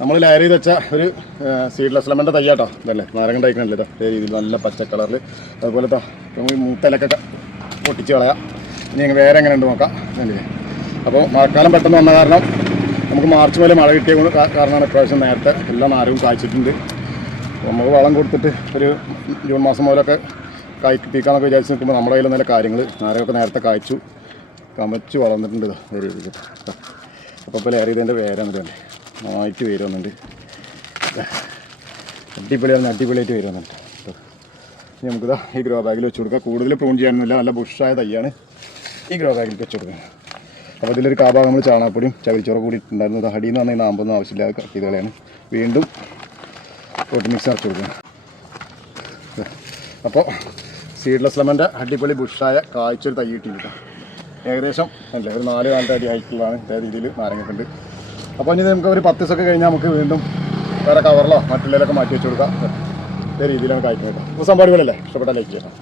നമ്മൾ ലെയർ ചെയ്ത് വെച്ച ഒരു സീഡ്ലെസ് ലെമൻ്റെ തയ്യാട്ടോ ഇതല്ലേ നാരങ്ങ തയ്ക്കണല്ലേ ഇതാ അതേ രീതിയിൽ നല്ല പച്ച കളറിൽ അതുപോലെ നമുക്ക് മൂത്തലൊക്കെ പൊട്ടിച്ച് കളയാം. ഇനി വേറെ എങ്ങനെ ഉണ്ട് നോക്കാം അല്ലേ. അപ്പോൾ മഴക്കാലം പെട്ടെന്ന് വന്ന കാരണം നമുക്ക് മാർച്ച് പോലെ മഴ കിട്ടിയ കാരണമാണ് ഇപ്രാവശ്യം നേരത്തെ എല്ലാ നാരവും കായ്ച്ചിട്ടുണ്ട്. നമ്മൾ വളം കൊടുത്തിട്ട് ഒരു ജൂൺ മാസം മുതലൊക്കെ കായ്പ്പിക്കാന്നൊക്കെ വിചാരിച്ച് നിൽക്കുമ്പോൾ നമ്മുടെ കയ്യിൽ നല്ല കാര്യങ്ങൾ നാരകമൊക്കെ നേരത്തെ കായ്ച്ചു കമച്ച് വളർന്നിട്ടുണ്ട് ഒരു രീതിയിൽ. അപ്പോൾ ഇപ്പോൾ ലെയർ ചെയ്തതിൻ്റെ വേരാന്നില്ലേ നന്നായിട്ട് വേര് വന്നിട്ടുണ്ട്. അടിപൊളിയായിട്ട് വേര് വന്നിട്ടുണ്ട്. ഇനി നമുക്കിതാ ഈ ഗ്രോ ബാഗിൽ വെച്ച് കൊടുക്കുക. കൂടുതൽ പ്രൂൺ ചെയ്യാനൊന്നുമില്ല, നല്ല ബുഷായ തയ്യാണ് ഈ ഗ്രോ ബാഗിൽ വെച്ച് കൊടുക്കുക. അപ്പോൾ ഇതിലൊരു കാഭാഗം നമ്മൾ ചാണകപ്പൊടിയും ചകിരിച്ചോറ് കൂടി ഇട്ടുണ്ടായിരുന്നു. ഇത് അടിയിൽ നിന്ന് പറഞ്ഞാൽ നാമ്പൊന്നും ആവശ്യമില്ലാതെ ഇതുകളെയാണ്. വീണ്ടും പൊട്ടി മിക്സ് അരച്ച് കൊടുക്കുക. അപ്പോൾ സീഡ്ലെസ് ലെമൻ്റെ അടിപൊളി ബുഷായ കായ്ച്ചൊരു തൈ കിട്ടിയിട്ടുണ്ട്. ഏകദേശം അല്ലേ ഒരു 4 അടി ഹൈറ്റുള്ളതാണ്. ഇതേ രീതിയിൽ നാരങ്ങക്കുണ്ട്. അപ്പോൾ ഇനി നമുക്ക് ഒരു 10 ദിവസമൊക്കെ കഴിഞ്ഞാൽ നമുക്ക് വീണ്ടും വേറെ കവറിലോ മറ്റുള്ളതിലൊക്കെ മാറ്റി വെച്ച് കൊടുക്കാം. ഇതേ രീതിയിലാണ് കായ്ക്കുന്നത്. അപ്പോൾ സംഭവങ്ങളല്ലേ ഇഷ്ടപ്പെട്ടാൽ ലൈക്ക് ചെയ്യാം.